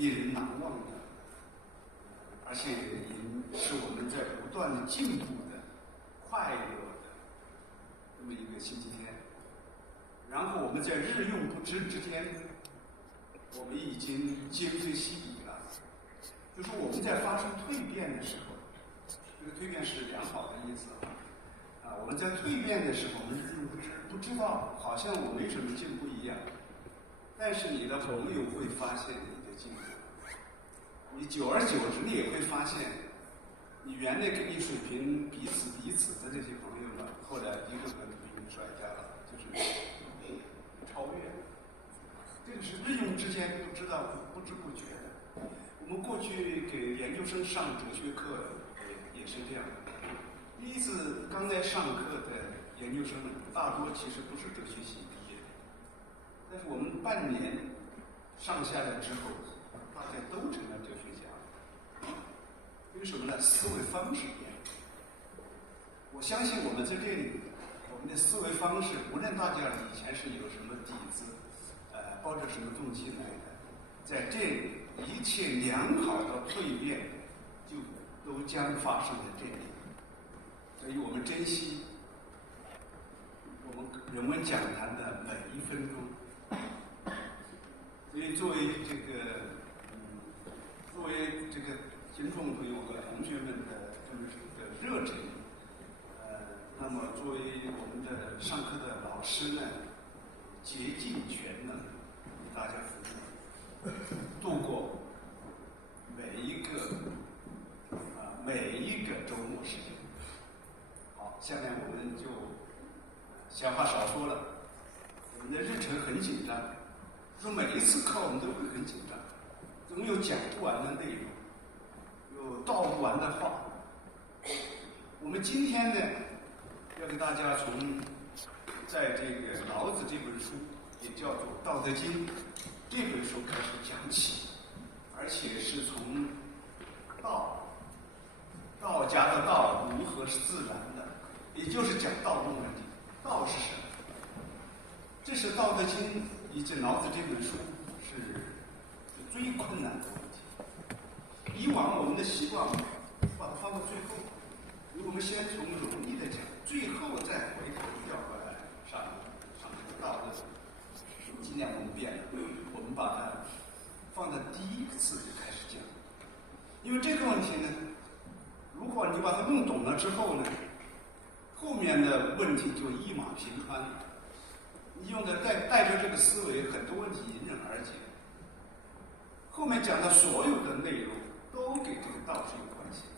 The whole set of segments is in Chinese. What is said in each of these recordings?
令人难忘的，而且也是我们在不断的进步的、快乐的这么一个星期天。然后我们在日用不知之间，我们已经今非昔比了。就是我们在发生蜕变的时候，这个蜕变是良好的意思啊。我们在蜕变的时候，我们日用不知，不知道好像我没什么进步一样。但是你的朋友会发现你的进步，你久而久之，你也会发现，你原来跟你水平彼此的这些朋友们，后来一个个被你甩家了，就是超越。这个是日用之间不知道不知不觉的。我们过去给研究生上哲学课也是这样的。第一次刚来上课的研究生们，大多其实不是哲学系毕业的，但是我们半年上下来之后，大家都成了哲学家。为什么呢？思维方式变了。我相信我们在这里，我们的思维方式，无论大家以前是有什么底子，抱着什么动机来的，在这里一切良好的蜕变，就都将发生在这里。所以我们珍惜我们人文讲坛的每一分钟。所以作为这个听众朋友和同学们的这么的热忱，那么作为我们的上课的老师呢，竭尽全能为大家服务，度过每一个周末时间。好，下面我们就闲话少说了，我们的日程很紧张。说每一次课我们都会很紧张，总有讲不完的内容，有道不完的话。我们今天呢，要给大家在这个老子这本书，也叫做《道德经》这本书开始讲起，而且是从道家的道如何是自然的，也就是讲道论问题。道是什么？这是《道德经》以及老子这本书是最困难的问题。以往我们的习惯把它放到最后，我们先从容易的讲，最后再回头调过来上道德。今天我们变了，我们把它放在第一次就开始讲，因为这个问题呢，如果你把它弄懂了之后呢，后面的问题就一马平川了。你用的带着这个思维，很多问题迎刃而解。后面讲的所有的内容都跟这个道是有关系。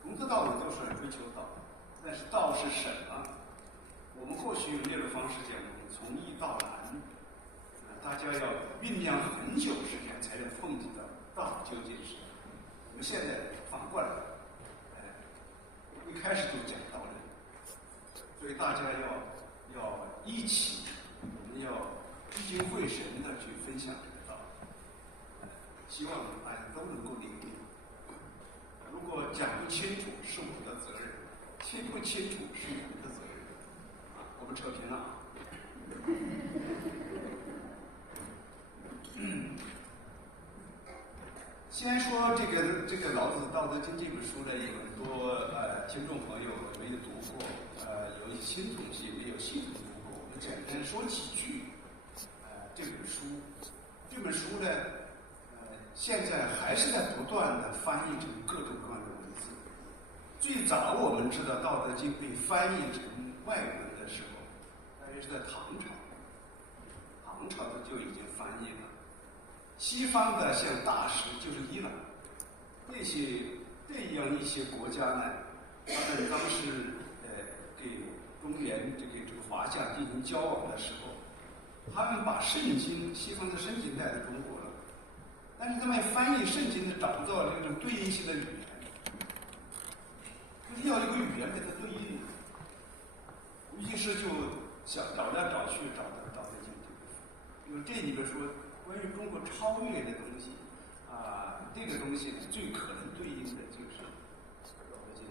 从头到尾都是追求道，但是道是什么？我们过去用列入方式讲，从易到难，大家要酝酿很久时间才能碰触到道究竟是什么。我们现在反过来，一开始就讲道理，所以大家要一起，我们要聚精会神的去分享这个道理，希望大家都能够领悟。如果讲不清楚是我的责任，听不清楚是你们的责任。我们扯平了。先说这个老子《道德经》这本书呢，有很多听众朋友没有读过，有一些新同学没有系统读过。我们简单说几句。这本书呢，现在还是在不断的翻译成各种各样的文字。最早我们知道《道德经》被翻译成外文的时候，大约是在唐朝的就已经翻译了。西方的像大食就是伊朗，这样一些国家呢，他们当时给中原这个华夏进行交往的时候，他们把圣经西方的圣经带到中国了，但是他们翻译圣经呢，找不到这种对应性的语言，就是要一个语言给它对应。于是就想找来找去找到《道德经》这本书，因为这里边说关于中国超越的东西这个东西呢，最可能对应的就是《道德经》。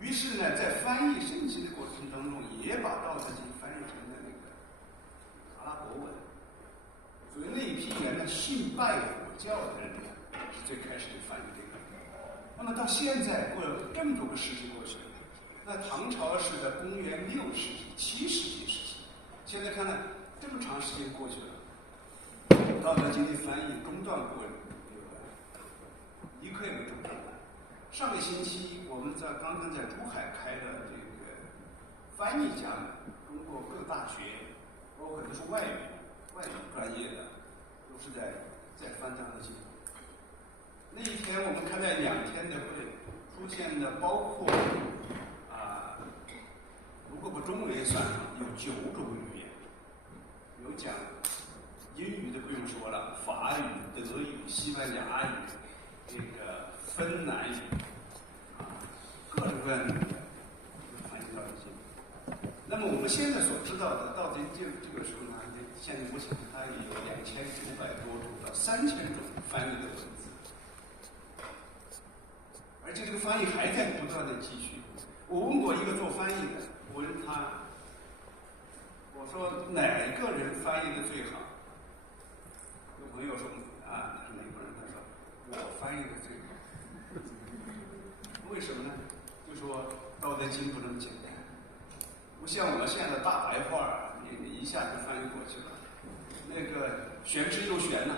于是呢，在翻译圣经的过程当中，也把《道德经》翻译成了那个阿拉伯文。所以那一批年呢，信拜火教的人呢是最开始翻译这个。那么到现在过了这么多个世纪过去了，那唐朝是在公元6世纪、7世纪时期，现在看呢，这么长时间过去了，《道德经》的翻译中断过没有？一刻也没中断。上个星期我们刚刚在珠海开了这个翻译家们，中国各大学，包括都是外语专业的，都是在翻《道德经》。那一天我们开了2天的会，出现的包括如果把中文也算上，有9种语言，有讲英语的不用说了，法语、德语、西班牙语，这个芬兰语，各种各样的语言翻译《道德经》。那么我们现在所知道的《道德经》这个书呢，现在目前它有2900多种到3000种翻译的文字，而且这个翻译还在不断的继续。我问过一个做翻译的，我问他，我说哪个人翻译的最好？有朋友说他是美国人，他说我翻译的最好。为什么呢？就说《道德经》不那么简单，不像我们现在大白话，你一下就翻译过去了，那个玄之又玄呐。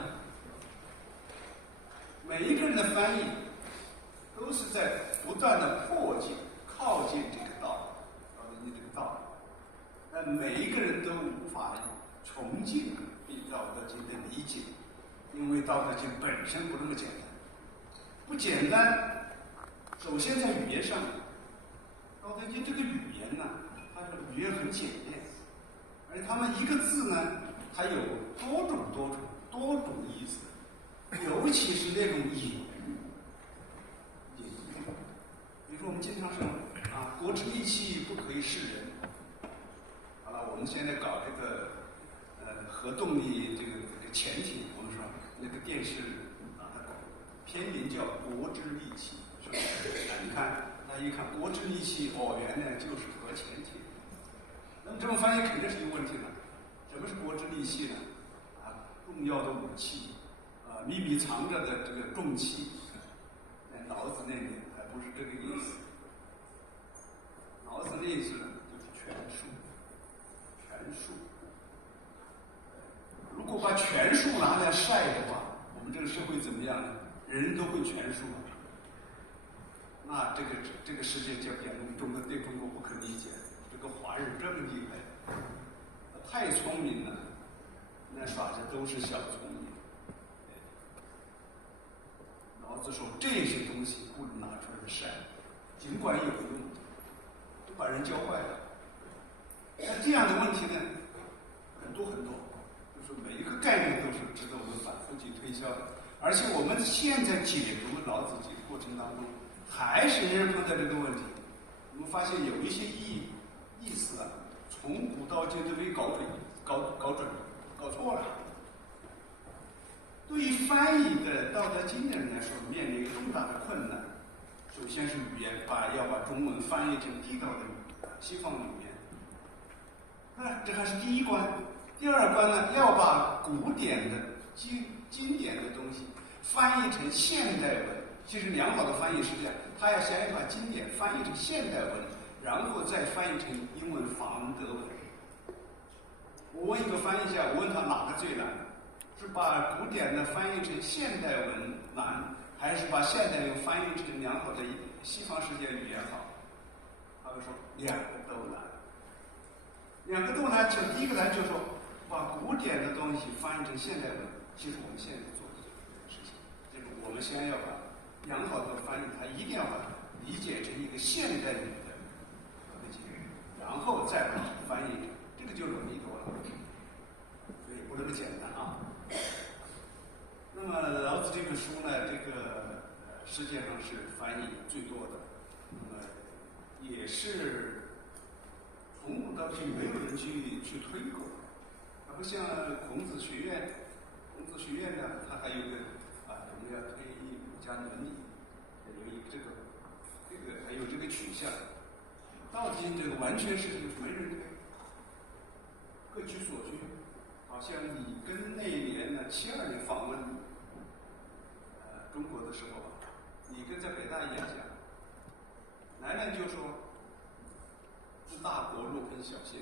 每一个人的翻译都是在不断的迫近、靠近这个道，道德经这个道。但每一个人都无法崇敬对《道德经》的理解，因为《道德经》本身不那么简单，不简单。首先在语言上，《道德经》这个语言呢，它的语言很简练，而且它们一个字呢，它有多种意思，尤其是那种隐喻。比如说我们经常说国之利器不可以示人。好了，我们现在搞这个核动力这个潜艇，我们说那个电视片名叫国之利器。你看，他一看国之利器，原来就是核潜艇。那么这种翻译肯定是有问题的。什么是国之利器呢？重要的武器，秘密藏着的这个重器。老子那里还不是这个意思。老子那意思呢，就是权术。如果把权术拿来晒的话，我们这个社会怎么样呢？人人都会权术。那这个世界就变成对中国不可理解。这个华人这么厉害，太聪明了，那耍的都是小聪明。老子说这些东西不能拿出来晒，尽管有用，都把人教坏了。那这样的问题呢，很多，就是每一个概念都是值得我们反复去推销的。而且我们现在解读老子这个过程当中，还是仍然碰到这个问题。我们发现有一些意思从古到今都没搞错了。对于翻译的《道德经》的人来说，面临重大的困难。首先是语言，要把中文翻译成地道的西方语言。这还是第一关。第二关呢，要把古典的经典的东西翻译成现代文。其实良好的翻译是这样，他要先把经典翻译成现代文，然后再翻译成英文、法文、德文。我问一个翻译家，我问他哪个最难？是把古典的翻译成现代文难，还是把现代文翻译成良好的西方世界语言好？他会说两个都难。第一个难就是说，把古典的东西翻译成现代文，其实我们现在做的事情，我们先要把良好的翻译，它一定要把它理解成一个现代语的结语，然后再把它翻译，这个就容易多了，所以不那么简单啊。那么老子这本书呢，世界上是翻译最多的，那么也是从古到今没有人去推过，它不像孔子学院呢，它还有个我们要推儒家伦理，有这个还有这个取向。道德经这个完全是没人推，各取所需。好像你跟那年呢72年访问中国的时候啊，你跟在北大演讲，男人就说自大国若烹小鲜，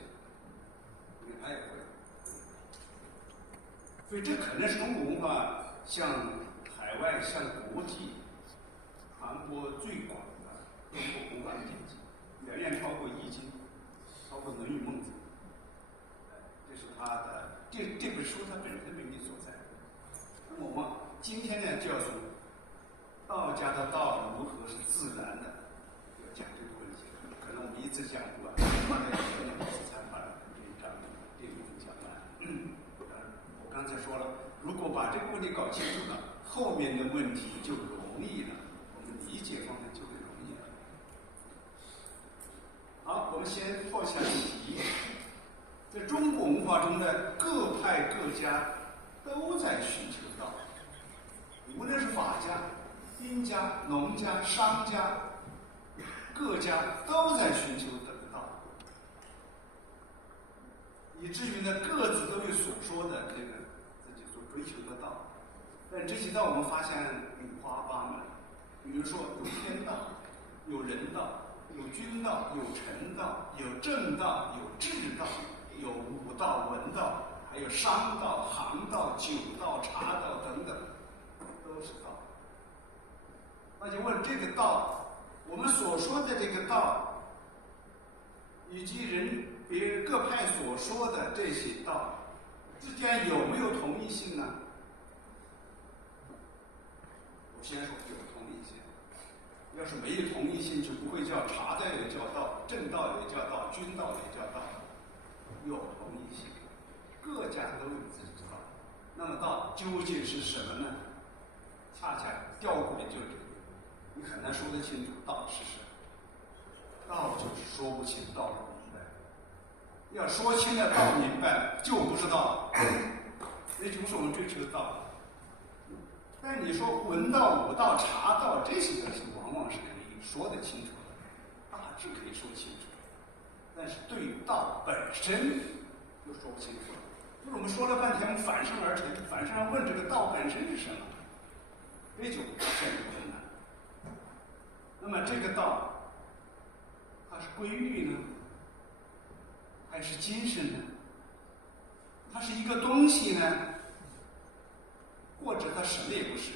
女孩也会。所以这可能是中国文化向海外、向国际传播最广的中国文化的典籍，远远超过《易经》，超过《论语》《孟子》。这是他的这本书它本身的魅力所在。那么我们今天呢，就要从道家的道如何是自然的，要讲这个问题。可能我们一次讲不完，放在2次才把这一章这部分讲完。我刚才说了，如果把这个问题搞清楚了，后面的问题就容易了，我们理解方面就会容易了。好，我们先破下题。在中国文化中的各派各家都在寻求道，无论是法家、兵家、农家、商家，各家都在寻求这个道，以至于呢各自都有所说的这个自己所追求的道。但这些道我们发现五花八门，比如说有天道、有人道、有君道、有臣道、有正道、有治道，有武道、文道，还有商道、行道、酒道、茶道等等，都是道。那就问这个道，我们所说的这个道，以及别各派所说的这些道之间有没有同一性呢？我先说有同一性。要是没有同一性，就不会叫茶道也叫道，正道也叫道，君道也叫道。有同一性，各家都有自己的道。那么道究竟是什么呢？恰恰吊诡就是这个，你很难说得清楚道是什么。道就是说不清道不明白。要说清了道明白，就不是道。那就是我们追求的道。但你说文道、武道、茶道这些东西，往往是可以说得清楚的，大致可以说清楚。但是对于道本身又说不清楚。就是我们说了半天，我们反身而成，反身而问这个道本身是什么，这就陷入困难。那么这个道，它是规律呢，还是精神呢？它是一个东西呢，或者它什么也不是？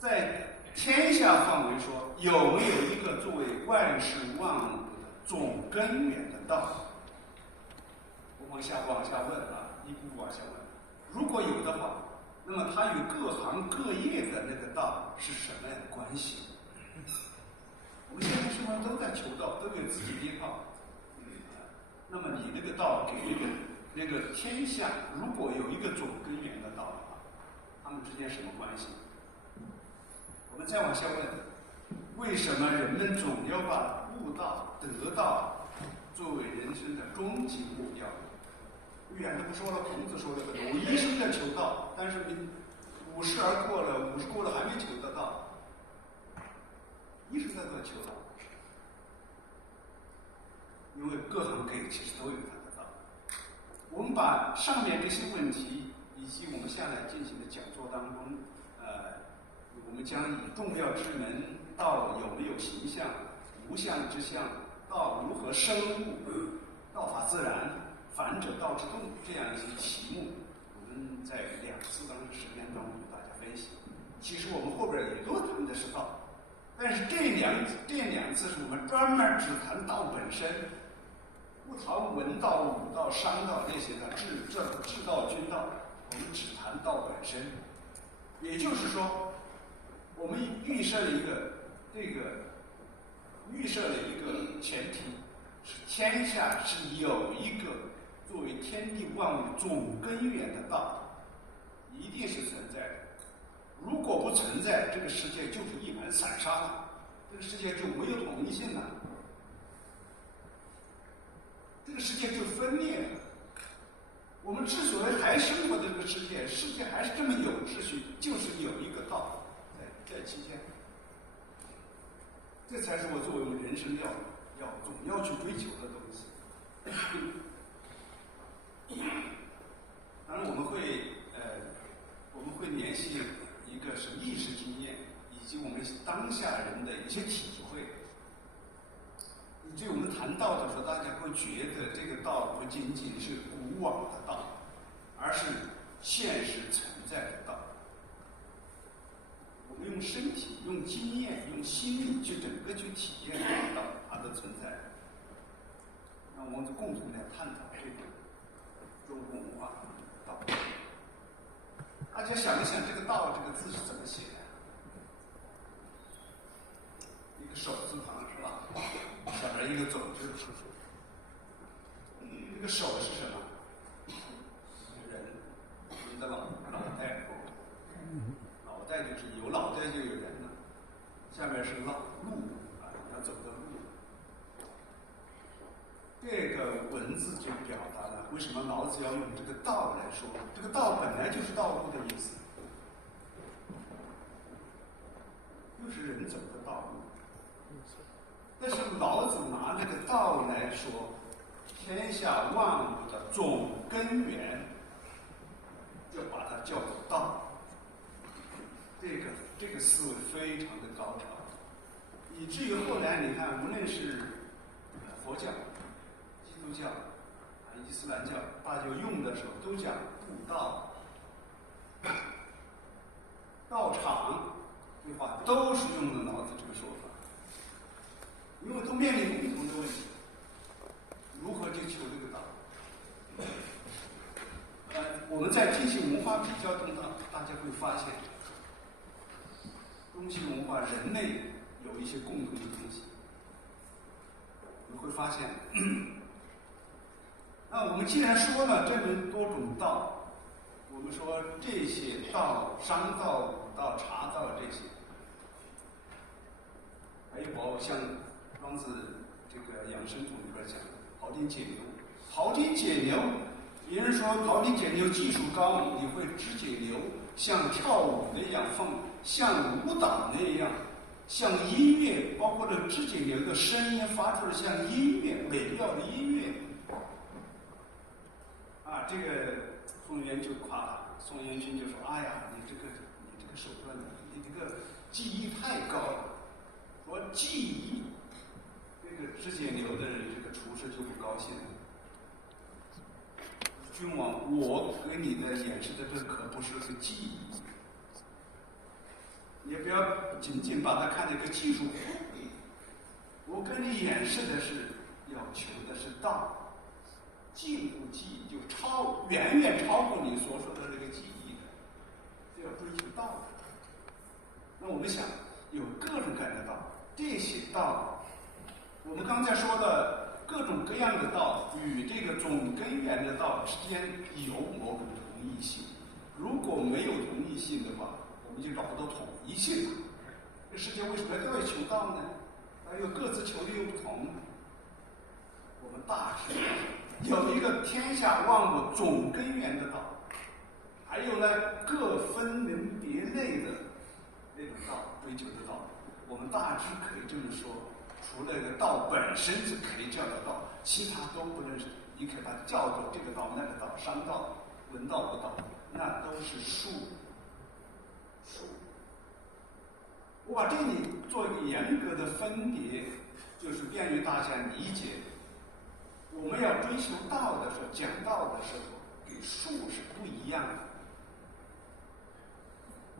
在天下范围说，有没有一个作为万事万物的总根源的道？我往下问啊，一步步往下问。如果有的话，那么它与各行各业的那个道是什么样的关系？我们现在生活都在求道，都有自己的一套。那么你那个道给那个天下，如果有一个总根源的道的话，他们之间什么关系？我们再往下问，为什么人们总要把悟道、得道作为人生的终极目标？远的不说了，孔子说了，我一生在求道，但是你50而过了，50过了还没求得道，一生在做求道。因为各行各业其实都有它的道。我们把上面这些问题，以及我们下来进行的讲座当中，我们将以众妙之门，道有没有形象，无相之相，道如何生物，道法自然，反者道之动，这样一些题目，我们在2次当中时间当中与大家分析。其实我们后边也都谈的是道，但是这两次是我们专门只谈道本身。不谈文道、武道、商道这些的治道、君道，我们只谈道本身。也就是说，我们预设了一个前提，是天下是有一个作为天地万物总根源的道，一定是存在的。如果不存在，这个世界就是一盘散沙了，这个世界就没有统一性了。这个世界就分裂了。我们之所以还生活在这个世界还是这么有秩序，就是有一个道在期间。这才是我作为我们人生总要去追求的东西。当然，我们会联系一个是历史经验，以及我们当下人的一些体会。以至于我们谈道的时候，大家会觉得这个道不仅仅是古往的道，而是现实存在的道。我们用身体、用经验、用心理去整个去体验到它的存在。那我们就共同来探讨这个中国文化道。大家想一想，这个“道”这个字是怎么写的？一个手字旁是吧？下边一个走字。这个手是什么？人的脑袋。脑袋就是有脑袋就有人了。下面是路啊，你要走的路。这个文字就表达了为什么老子要用这个“道”来说。这个“道”本来就是道路的意思，就是人走的道路。但是老子拿这个“道”来说天下万物的总根源，就把它叫做道。这个思维非常的高超，以至于后来你看，无论是佛教、基督教、伊斯兰教，大家用的时候都讲布道、道场，这句话都是用的老子这个说法，因为都面临共同的问题：如何去求这个道？我们在进行文化比较中，大家会发现，中西文化人类有一些共同的东西。我们会发现，那我们既然说了这么多种道，我们说这些道，商道、武道、茶道这些，还有包括像庄子这个养生统里边讲的庖丁解牛。庖丁解牛，别人说庖丁解牛技术高，你会织解牛，像跳舞那样像舞蹈那样，像音乐，包括这织解牛的声音发出的像音乐，美妙的音乐。啊，这个宋元就夸他，宋元君就说：“哎呀，你这个手段，你这个技艺太高了。”说技艺，这个织解牛的人，这个厨师就不高兴了。君王，我给你的演示的这可不是个技艺，你不要仅仅把它看成一个技术活。我跟你演示的是要求的是道。技不技就远远超过你所说的这个技艺的，就要追求道的。那我们想有各种各样的道，这些道，我们刚才说的各种各样的道与这个总根源的道之间有某种同异性。如果没有同异性的话，我们就找不到统一性了。这世界为什么都要求道呢？它又各自求的又不同。我们大致有一个天下万物总根源的道，还有呢各分门别类的那种道，追求的道。我们大致可以这么说，除了这个道本身是可以叫做道，其他都不能是，你可以把它叫做这个道那个道，商道、文道、武道，那都是术。我把这里做一个严格的分别，就是便于大家理解。我们要追求道的时候，讲道的时候，与术是不一样的。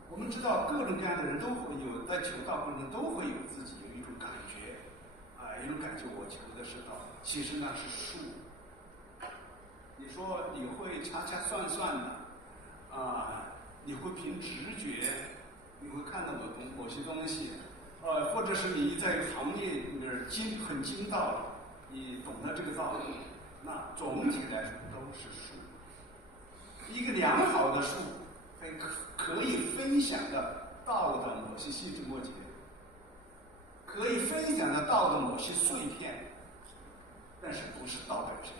我们知道各种各样的人都会有，在求道过程中都会有自己有一种感觉，一种感觉我求的是道，其实那是术。你说你会掐掐算算的，你会凭直觉，你会看到某些东西，或者是你在行业里面很精到，你懂得这个道理，那总体来说都是术。一个良好的术，可以分享的道的某些细枝末节，可以分享的道的某些碎片，但是不是道本身。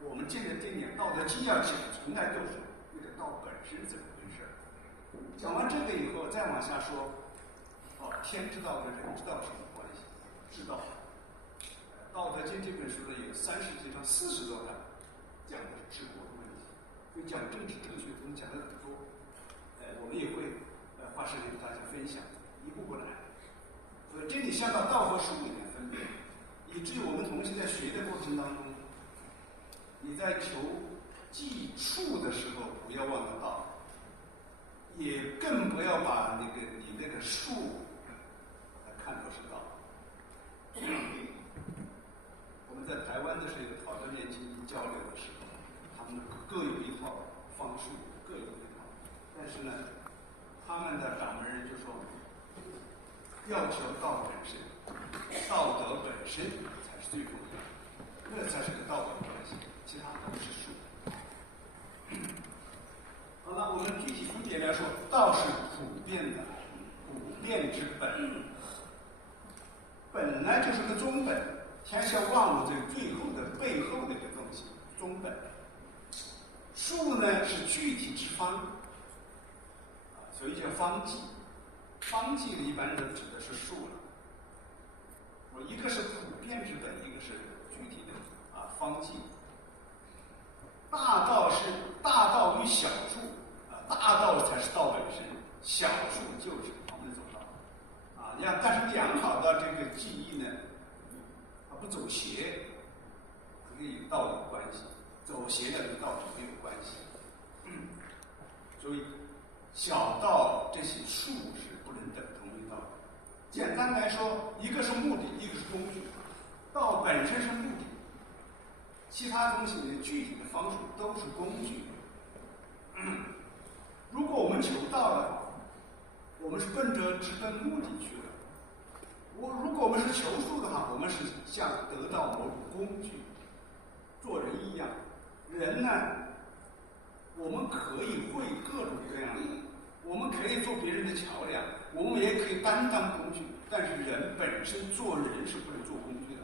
我们这点道德基要讲，从来都是那个道本身怎么回事。讲完这个以后，再往下说，天之道和人之道什么关系？知道，道德经》这本书呢有30几章40多章，讲的是治国的问题，就讲政治哲学，我们讲的很多。我们也会花时间跟大家分享，一步步来。所以这里像到道和术里面分别，以至于我们同学在学的过程当中，你在求记术的时候不要忘了道，也更不要把你那个术看作是道。我们在台湾的时候，有好多年轻人交流的时候，他们各有一套方术，各有一套。但是呢，他们的掌门人就说，要求道本身，道德本身才是最重要的，那才是个道德关系，其他都是术。好了，我们具体分别来说，道是普遍的，普遍之本。本呢就是个中本，天下万物这个最后的背后的一个东西，中本。术呢是具体之方，所以叫方剂。方剂一般都指的是术了。我一个是普遍之本，一个是具体的方剂。大道与小术大道才是道本身，小术就是旁门左道但是良好的这个技艺呢，它不走邪，跟道有关系；走邪的跟道没有关系。所以小道这些术是不能等同于道的。简单来说，一个是目的，一个是工具。道本身是目的，其他东西的具体的方术都是工具。如果我们求道的话，我们是直奔目的去的。如果我们是求术的话，我们是想得到某种工具。做人一样，人呢，我们可以会各种各样的，我们可以做别人的桥梁，我们也可以担当工具，但是人本身做人是不能做工具的。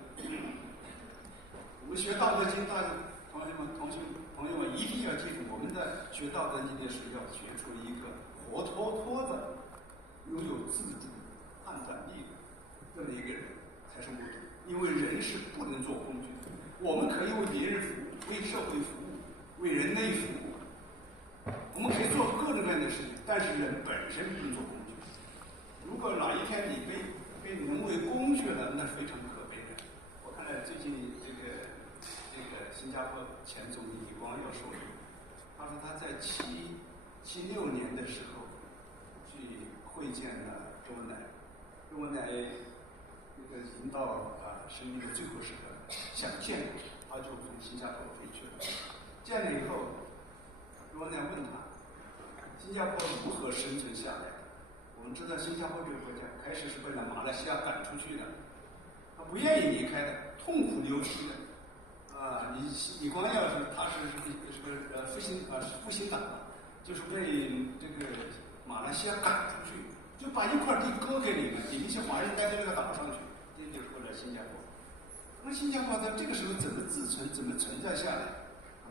我们学《道德经》，大家朋友们一定要记住，我们在学《道德经》的时候，要学出一个活脱脱的、拥有自主判断力的这么一个人，才是目的。因为人是不能做工具的，我们可以为别人服务，为社会服务，为人类服务，我们可以做各种各样的事情，但是人本身不能做工具。如果哪一天你被沦为工具了，那是非常可悲的。我看了最近这个新加坡前总理李光耀说的，他说他在76年的时候去会见了周恩来，周恩来临到生命的最后时刻想见他，就从新加坡回去了。见了以后，周恩来问他，新加坡如何生存下来？我们知道新加坡这个国家开始是被马来西亚赶出去的，他不愿意离开的，痛苦流涕的。李光耀他是个复兴党，就是被这个马来西亚赶出去，就把一块地割给你们，你们一些华人待在这个岛上去，这就过来新加坡。那新加坡在这个时候怎么自存，怎么存在下来？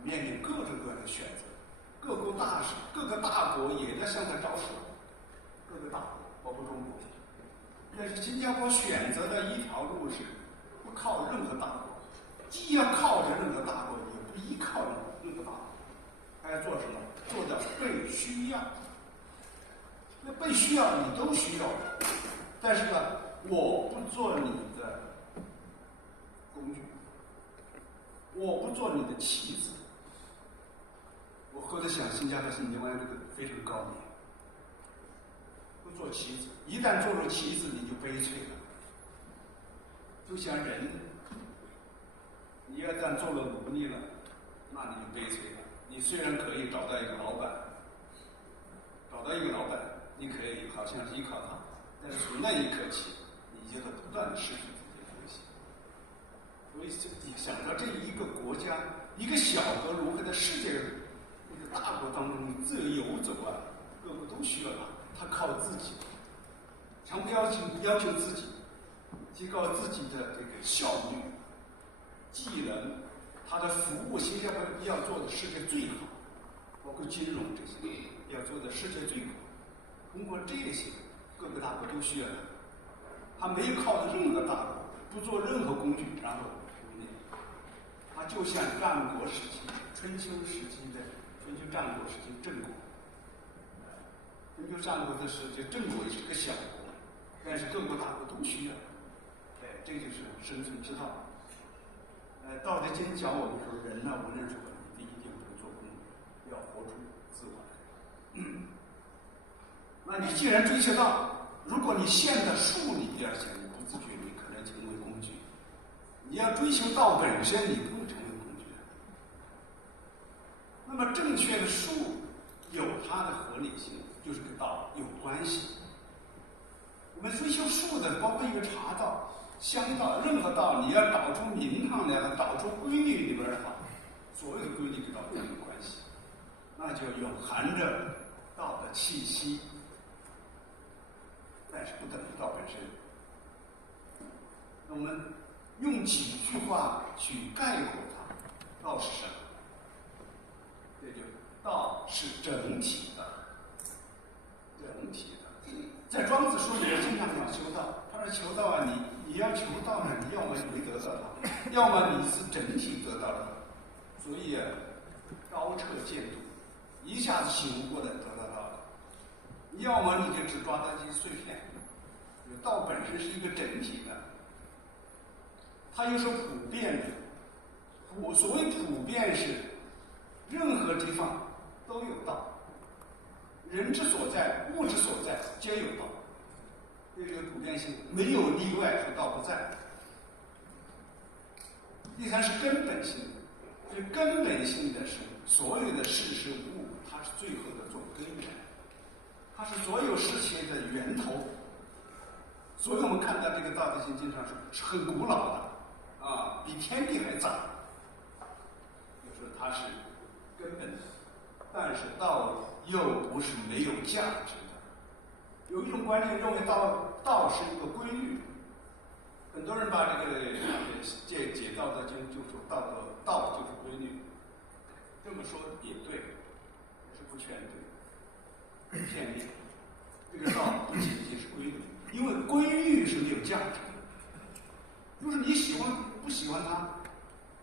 面临各种各样的选择，各个大国也在向他招手，各个大国包括中国。但是新加坡选择的一条路是不靠任何大国，既要靠着任何大国，也不依靠任何大国。他要做什么？做到被需要。那被需要你都需要，但是呢，我不做你的工具，我不做你的棋子。我后来想，新加坡另外这个非常高明，不做棋子，一旦做了棋子，你就悲催了。就像人，你要但做了奴隶了，那你就悲催了。你虽然可以找到一个老板，你可以好像是依靠他，但是从那一刻起，你就会不断的失去自己的东西。所以你想到这一个国家，一个小国如何在世界一个大国当中自由游走各个都需要他靠自己，常要求自己，提高自己的这个效率、技能，他的服务新加坡要做的世界最好，包括金融这些要做的世界最好。通过这些，各个大国都需要他没有靠着任何大国，不做任何工具，然后它就像战国时期、春秋时期的春秋战国时期郑国。春秋战国的时候，就郑国也是个小国，但是各国大国都需要。这就是生存之道。道德经讲我们说，人呢，无论如何，一定不能做功利，要活出自我来。那你既然追求道，如果你陷在术里边去，你不自觉，你可能成为工具。你要追求道本身，你不会成为工具的。那么正确的术有它的合理性，就是跟道有关系。我们追求术的，包括一个茶道、香道，任何道，你要导出名堂来了，导出规律里边的话，所有的规律跟道都有关系，那就有含着道的气息，但是不等于道本身。那我们用几句话去概括它，道是什么？这就道是整体的，整体的。在庄子书里面经常讲求道，他说求道啊，你要求道呢，你要么没得到它，要么你是整体得到了，所以高彻见度，一下子醒悟过来得到道了。要么你就只抓到这些碎片，道本身是一个整体的，它又是普遍的。所谓普遍是任何地方都有道。人之所在，物之所在，皆有道。这个普遍性没有例外，说道不在。第三是根本性，这根本性的是所有的事实物，它是最后的总根源，它是所有事情的源头。所以我们看到这个《道德经》经常说是很古老的啊，比天地还早。就说它是根本的，但是道又不是没有价值的。有一种观念认为道是一个规律，很多人把这个解道德经就说道就是规律，这么说也对，也是不全对，片面。这个道不仅仅是规律，因为规律是没有价值的，就是你喜欢不喜欢它，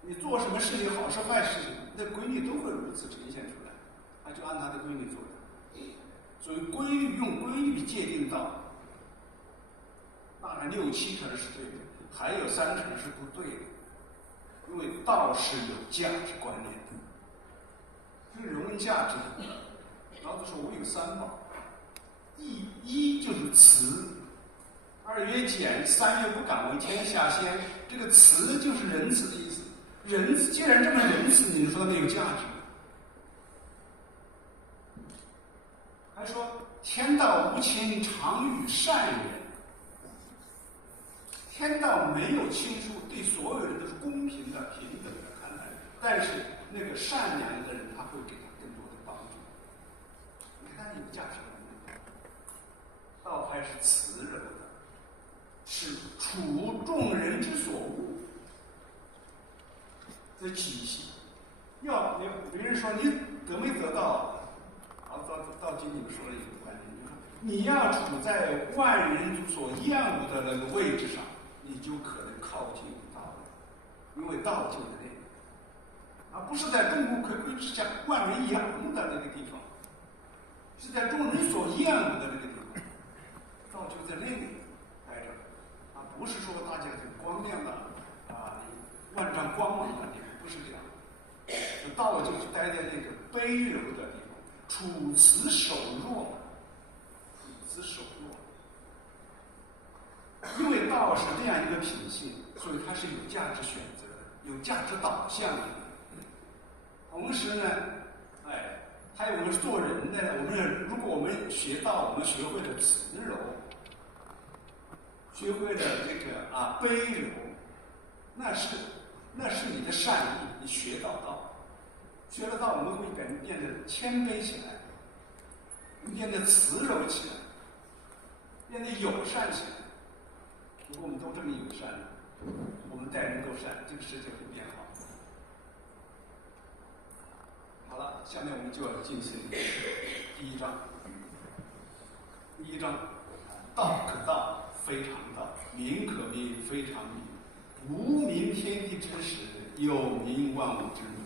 你做什么事情，好事坏事情，那规律都会如此呈现出来，它就按它的规律做的。所以规律用规律界定道，当然6、7成是对的，还有3成是不对的，因为道是有价值观念的，是人文价值的。老子说我有3宝，一就是慈，2曰俭，3曰不敢为天下先。这个慈就是仁慈的意思。仁慈既然这么仁慈，你说它有价值？还说天道无情，常与善人。天道没有轻疏，对所有人都是公平的、平等的看待。但是那个善良的人，他会给他更多的帮助。你看有价值观。道还是慈柔的，是处众人之所恶。这体系，要别人说你得没得到？道经里面说了一个观点，你要处在万人所厌恶的那个位置上，你就可能靠近道了，因为道就在那里，而不是在众目睽睽之下万人仰慕的那个地方，是在众人所厌恶的那个地方，道就在那里待着，不是说大家很光亮的万丈光芒的地方，不是这样，道就是待在那个卑柔的地方。处慈守弱，处慈守弱，因为道是这样一个品性，所以它是有价值选择的，有价值导向的。同时呢，还有我们做人的，如果我们学道，我们学会了慈柔，学会了这个卑柔，那是你的善意，你学到道。学了道，我们会变得谦卑起来，变得慈柔起来，变得友善起来。如果我们都这么友善，我们待人都善，这个世界会变好。好了，下面我们就要进行第1章。第1章，道可道，非常道；名可名，非常名。无名天地之始，有名万物之母，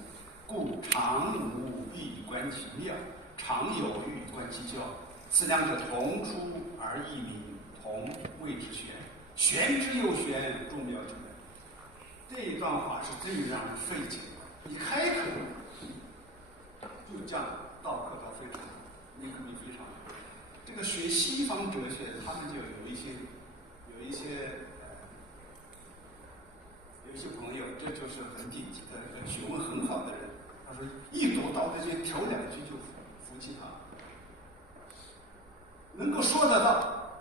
故常无欲以观其妙，常有欲以观其徼。此两者同出而异名，同谓之玄。玄之又玄，众妙之门。这一段话是最让人费解的，一开口就讲道可道非常，你可以非常。这个学西方哲学，他们就有一些朋友，这就是很顶级的学问很好的人，他说一读到这些头两句就服气他，能够说得到，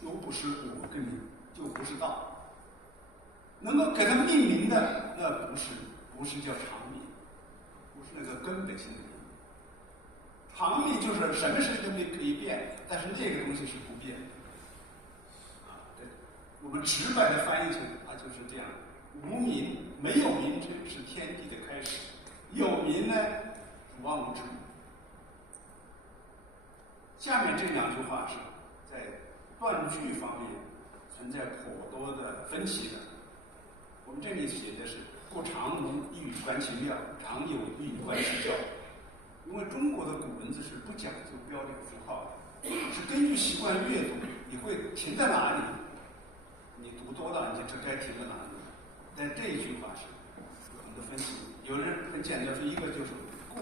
就不是我跟你，就不是道。能够给它命名的，那不是叫常名，不是那个根本性的名。常名就是什么事情都可以变，但是这个东西是不变的。对，我们直白的翻译成啊就是这样：无名，没有名称是天地的开始，有名呢是万物之母。下面这两句话是在断句方面存在颇多的分歧的。我们这里写的是“故常无欲以观其妙，常有欲以观其徼”。因为中国的古文字是不讲究标点符号的，是根据习惯阅读，你会停在哪里？你读多了，你就该停在哪里。但这一句话是有很多分析。有人很简单说，一个就是“故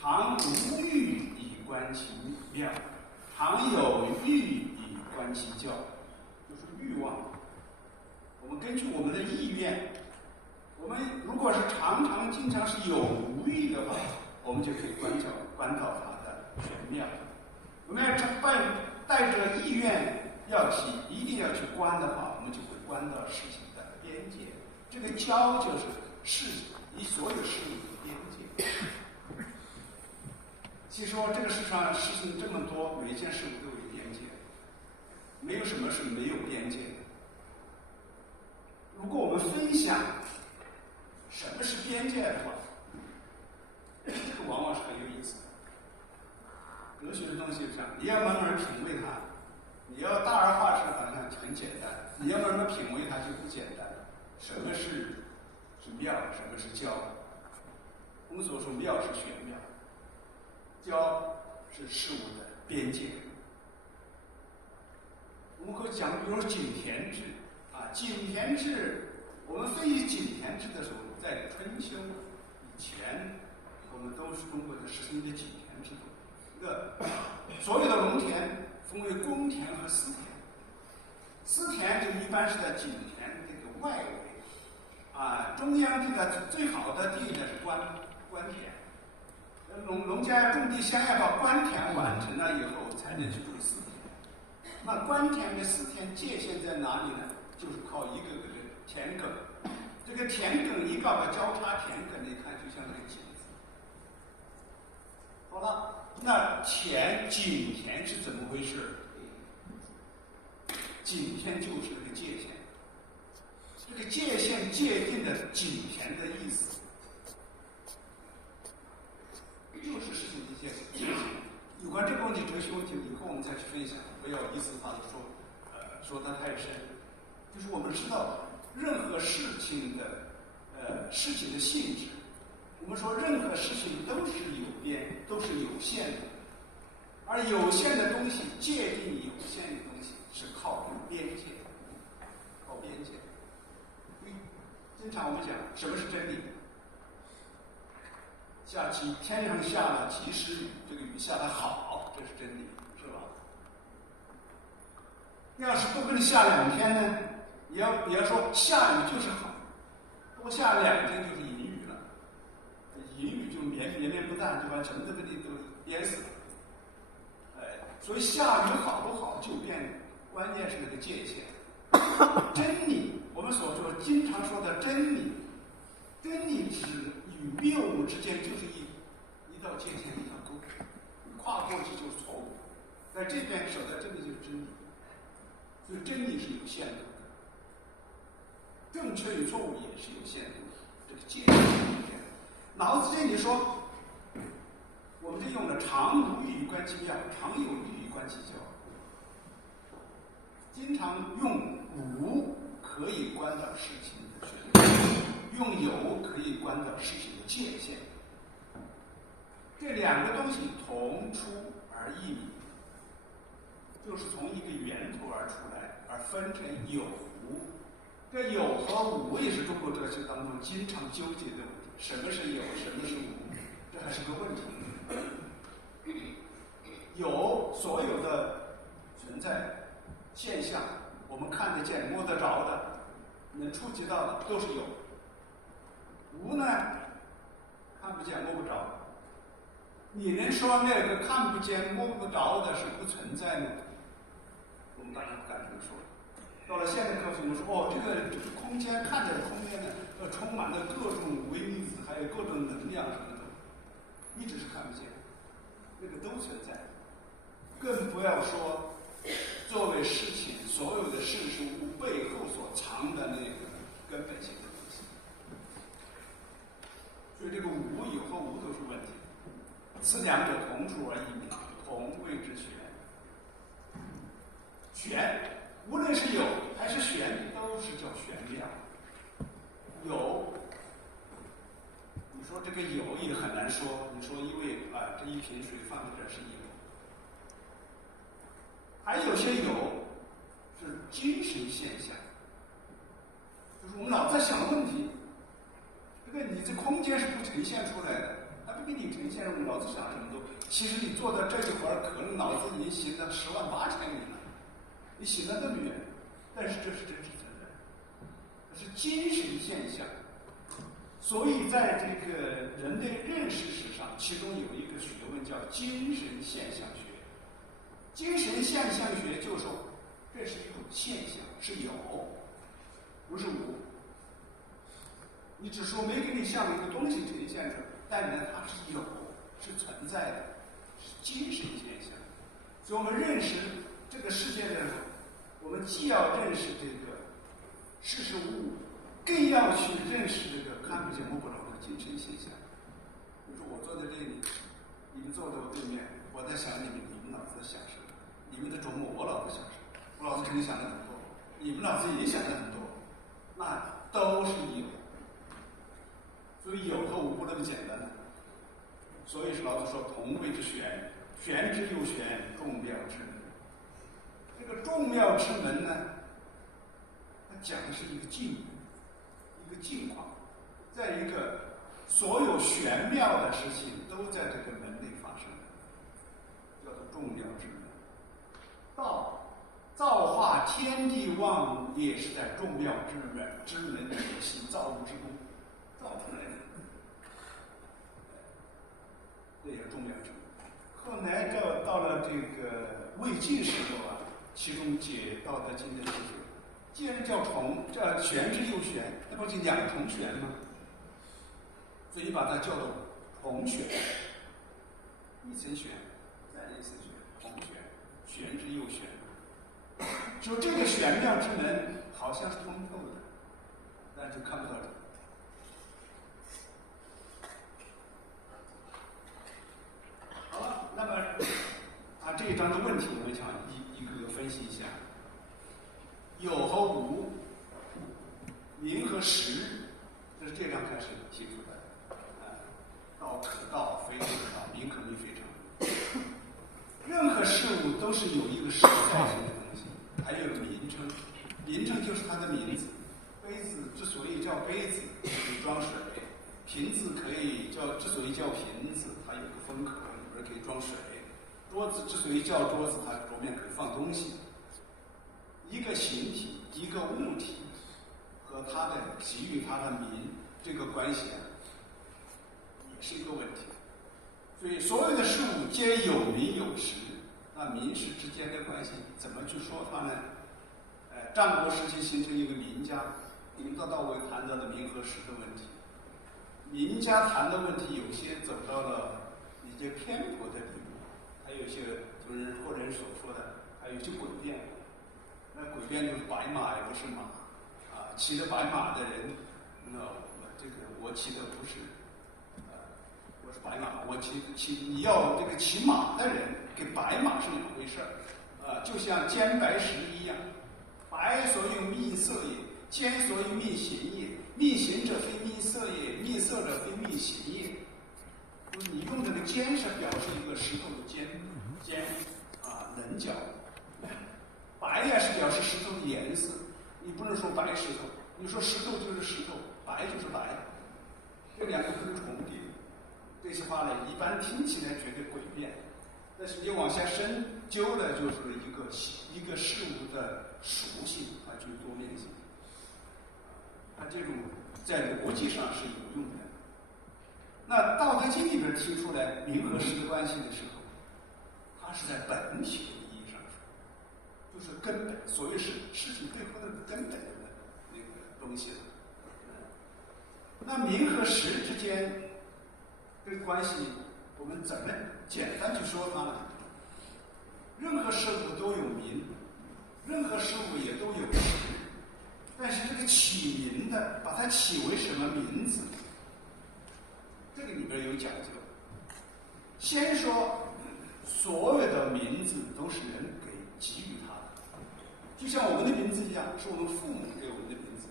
常无欲以观其妙，常有欲以观其徼”，就是欲望。我们根据我们的意愿，我们如果是经常是有无欲的话，我们就可以观到它的玄妙。我们要带着意愿一定要去观的话，我们就会观到事情的边界。这个徼就是所有事物的边界。其实说这个世上事情这么多，每一件事物都有边界，没有什么是没有边界的。如果我们分享什么是边界的话，这个往往是很有意思的。哲学的东西上，你要慢慢品味它，你要大而化之，好像很简单；你要慢慢品味它，就不简单。什么是妙？什么是徼？我们所说妙是玄妙，徼是事物的边界。我们可以讲，比如说井田制。井田制，我们分析井田制的时候，在春秋以前，我们都是中国的实行的井田制度。所有的农田分为公田和私田，私田就一般是在井田这个外围，中央这个最好的地呢是官田。农家种地先要把官田完成了以后，才能去种私田。那官田跟私田界限在哪里呢？就是靠一个个的田埂，这个田埂一个个交叉田埂，你看就像那个井字。好了，那井田是怎么回事？井田就是那个界限，这个界限界定的井田的意思，就是事情的界限。有关这个问题，哲学问题，以后我们再去分享，不要一丝不挂的说得太深。就是我们知道任何事情的性质，我们说任何事情都是都是有限的，而有限的东西界定有限的东西是靠边界，经常我们讲什么是真理？天上下了及时雨，这个雨下得好，这是真理，是吧？要是不跟下2天呢？你要说下雨就是好，多下2天就是淫雨了，淫雨就绵不淡，就把整个地都淹死了。所以下雨好不好就关键是那个界限。真理，我们所说经常说的真理指与谬误之间就是一道界限，一道沟，跨过去就是错误。在这边守的真理就是真理，所以真理是有限的。正确与错误也是有限的，这个界限是有限的。老子这里说，我们这用了常无欲以观其妙，常有欲以观其徼。经常用无可以观到事情的玄妙。用有可以观到事情的界限。这两个东西同出而异名，就是从一个源头而出来，而分成有无。这有和无也是中国哲学当中经常纠结的问题：什么是有，什么是无？这还是个问题。有所有的存在现象，我们看得见、摸得着的、能触及到的，都是有。无呢，看不见、摸不着。你能说那个看不见、摸不着的是不存在吗？我们当然不敢这么说。到了现代科学，我们说这个空间看着空间呢，充满了各种微粒子，还有各种能量什么的，你只是看不见，那个都存在。更不要说作为事情所有的事实物背后所藏的那个根本性的东西。所以这个无有和无都是问题。此两者同出而异名，同谓之玄。玄，无论是有还是玄，都是叫玄妙。有，你说这个有也很难说。你说因为这一瓶水放在这儿是有，还有些有是精神现象，就是我们脑子在想问题。这个你这空间是不呈现出来的，它不给你呈现，我们脑子想什么都。其实你坐到这一会儿，可能脑子已经行了108000里了，你行了那么远，但是这是真实存在，这是精神现象。所以在这个人类认识史上，其中有一个学问叫精神现象学。精神现象学就说这是一种现象，是有，不是无。你只说没给你像一个东西呈现出来，但是它是有，是存在的，是精神现象。所以我们认识这个世界的人，我们既要认识这个事实无物，更要去认识这个看不见摸不着的精神现象。比如说我坐在这里，你们坐在我对面，我在想你们脑子在想什么？你们在琢磨我脑子想什么？我脑子肯定想的很多，你们脑子也想的很多，那都是有。所以有和无不那么简单的。所以是老子说同谓之玄，玄之又玄，众妙之门。这个众妙之门呢，它讲的是一个境，一个境况，在一个所有玄妙的事情都在这个门内发生，叫做众妙之门。造化天地万物也是在众妙之门里行造物之功，造出来的。这也众妙之门。后来到了这个魏晋时候其中解《道德经》的这个，既然叫重，叫玄之又玄，那不是两重玄吗？所以把它叫做重玄，一层玄，再一层玄，重玄，玄之又玄。说这个玄妙之门好像是通透的，但是看不到的。好了，那么这一章的问题我们想一个个分析一下。有和无，名和实，这是这章开始提出的。道可道，非可道；名可名，非常名。任何事物都是有一个实在性的东西，还有名称。名称就是它的名字。杯子之所以叫杯子，可以装水；瓶子之所以叫瓶子，它有个封口，里边可以装水。桌子之所以叫桌子，它桌面可以放东西。一个形体，一个物体和它的给予它的名这个关系也是一个问题。所以所有的事物皆有名有实，那名实之间的关系怎么去说它呢？战国时期形成一个名家，从头到尾谈到了名和实的问题。名家谈的问题有些走到了一些偏颇的地步，还有一些就是后人所说的，还有一些诡辩。那诡辩就是白马也不是马，骑着白马的人，我骑的不是，我是白马，你要这个骑马的人跟白马是两回事儿，就像兼白石一样，白所以命色也，兼所以命形也，密行者非密色也，密色者非密行也。就是你用这个尖是表示一个石头的尖棱角，白呀是表示石头的颜色，你不能说白石头，你说石头就是石头，白就是白，这两个不能重叠。这些话呢，一般听起来觉得诡辩，但是你往下深究了，就是一个事物的属性，它具有多面性。它这种在逻辑上是有用的。那《道德经》里边提出来名和实的关系的时候，它是在本体的意义上说，就是根本，所谓是事情背后的根本的那个东西了。那名和实之间这个关系，我们怎么简单去说它呢？任何事物都有名，任何事物也都有实，但是这个起名的，把它起为什么名字？这个里边有讲究。先说，所有的名字都是人给给予他的，就像我们的名字一样，是我们父母给我们的名字。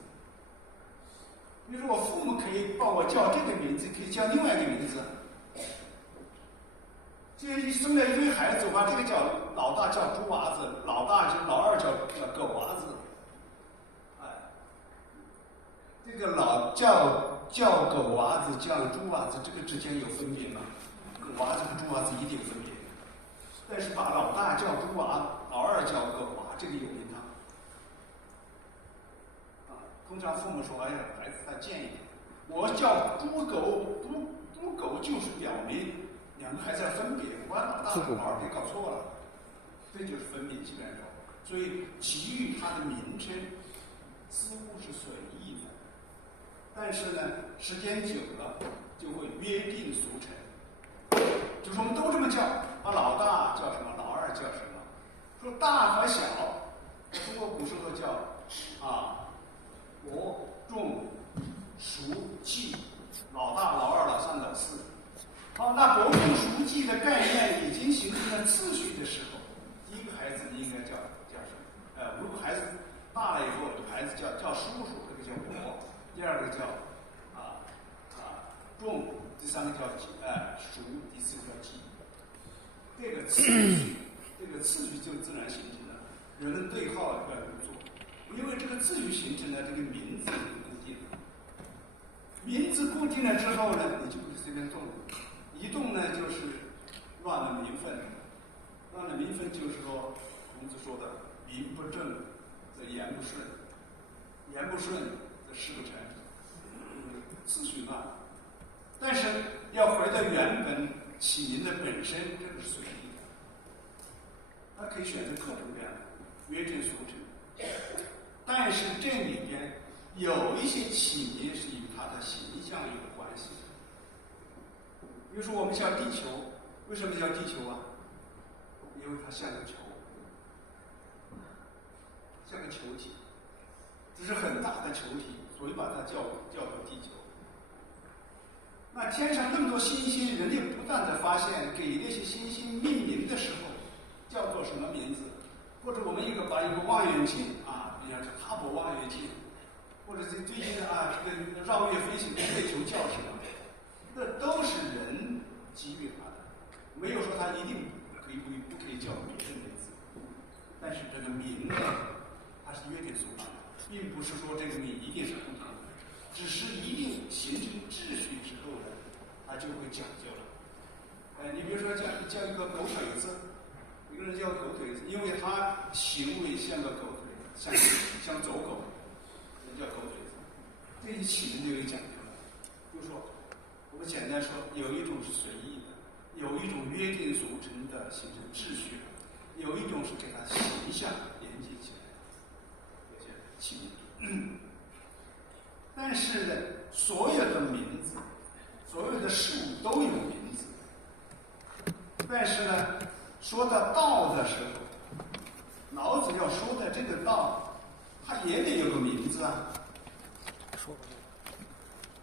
比如说，我父母可以把我叫这个名字，可以叫另外一个名字。这一生了一堆孩子，我把这个叫老大叫猪娃子，老二叫狗娃子，这个叫狗娃子叫猪娃子，这个之间有分别吗？狗娃子和猪娃子一定有分别，但是把老大叫猪娃，老二叫狗娃，这个有名堂。通常父母说：“哎呀，孩子他贱一点。”我叫猪狗就是表明两个孩子要分别，我把老大和老二给搞错了，这就是分别基本上。所以给予他的名称似乎是随意的，但是呢，时间久了就会约定俗成，就是我们都这么叫，把老大叫什么，老二叫什么。说大和小，中国古时候叫伯仲叔季，老大、老二、老三、老四。好，那伯仲叔季的概念已经形成了次序的时候，第一个孩子应该叫什么？如果孩子大了以后，孩子叫叔叔，这个叫伯；第二个叫仲，第三个叫叔，第四个叫季。这个次序就自然形成了。人们对号要这么做，因为这个次序形成了，这个名字固定了。名字固定了之后呢，你就不是随便动了。一动呢，就是乱了名分。乱了名分就是说，孔子说的“名不正则言不顺，言不顺则事不成”，次序乱。但是要回到原本起名的本身，这个是随意的，它可以选择各种各样的约定俗成。但是这里边有一些起名是与它的形象有关系的。比如说我们叫地球，为什么叫地球啊？因为它像个球，像个球体，这是很大的球体，所以把它叫做地球。那天上那么多星星，人类不断的发现，给那些星星命名的时候，叫做什么名字？或者我们把一个望远镜比方说哈勃望远镜，或者是最近这个绕月飞行的月球叫什么？这都是人给予它的，没有说它一定不可以叫别的名字。但是这个名呢，它是约定俗成的，并不是说这个名一定是不同的，只是一定形成秩序之后呢，它就会讲究了。你比如说叫一个狗腿子，一个人叫狗腿子，因为他行为像个狗腿，像走狗，人叫狗腿子。这一起名就有讲究了，就是说，我们简单说，有一种是随意的，有一种约定俗成的形成秩序的，有一种是给它形象连接起来的，这些起名。但是呢，所有的名字，所有的事物都有名字。但是呢，说到道的时候，老子要说的这个道，它也得有个名字啊，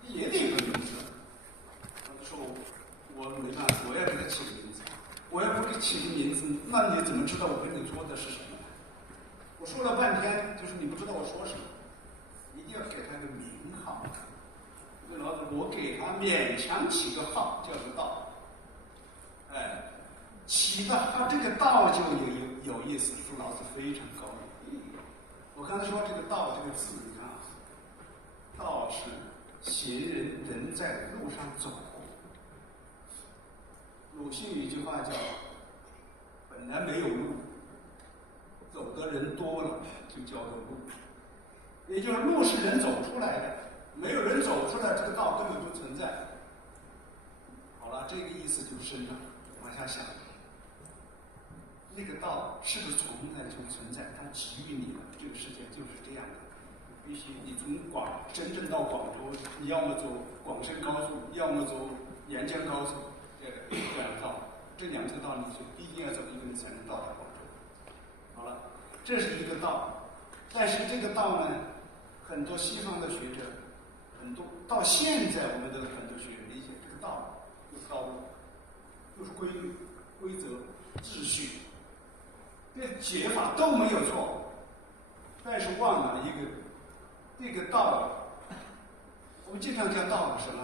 也得有个名字。他说我没办法，我要给他起个名字，我要不给起个名字，那你怎么知道我跟你说的是什么？我说了半天，就是你不知道我说什么。一定要给它个名号。这个老子我给他勉强起个号，叫做道。哎，起的他这个道就有意思，说老子非常高明。我刚才说这个道这个字，你看啊，道是行人在路上走。鲁迅有一句话叫“本来没有路，走的人多了就叫做路”，也就是路是人走出来的，没有人走出来，这个道根本不存在。好了，这个意思就深了，往下想，那个道是不是从来就存在？它给予你的这个世界就是这样的。必须你从深圳到广州，你要么走广深高速，要么走沿江高速。这两个道，这两条道你就一定要走一个，你才能到达广州。好了，这是一个道，但是这个道呢，很多西方的学者，很多到现在我们的很多学者理解这个道就是道路，就是规律、规则、秩序，这解法都没有错，但是忘了一个，这个道，我们经常讲道是什么？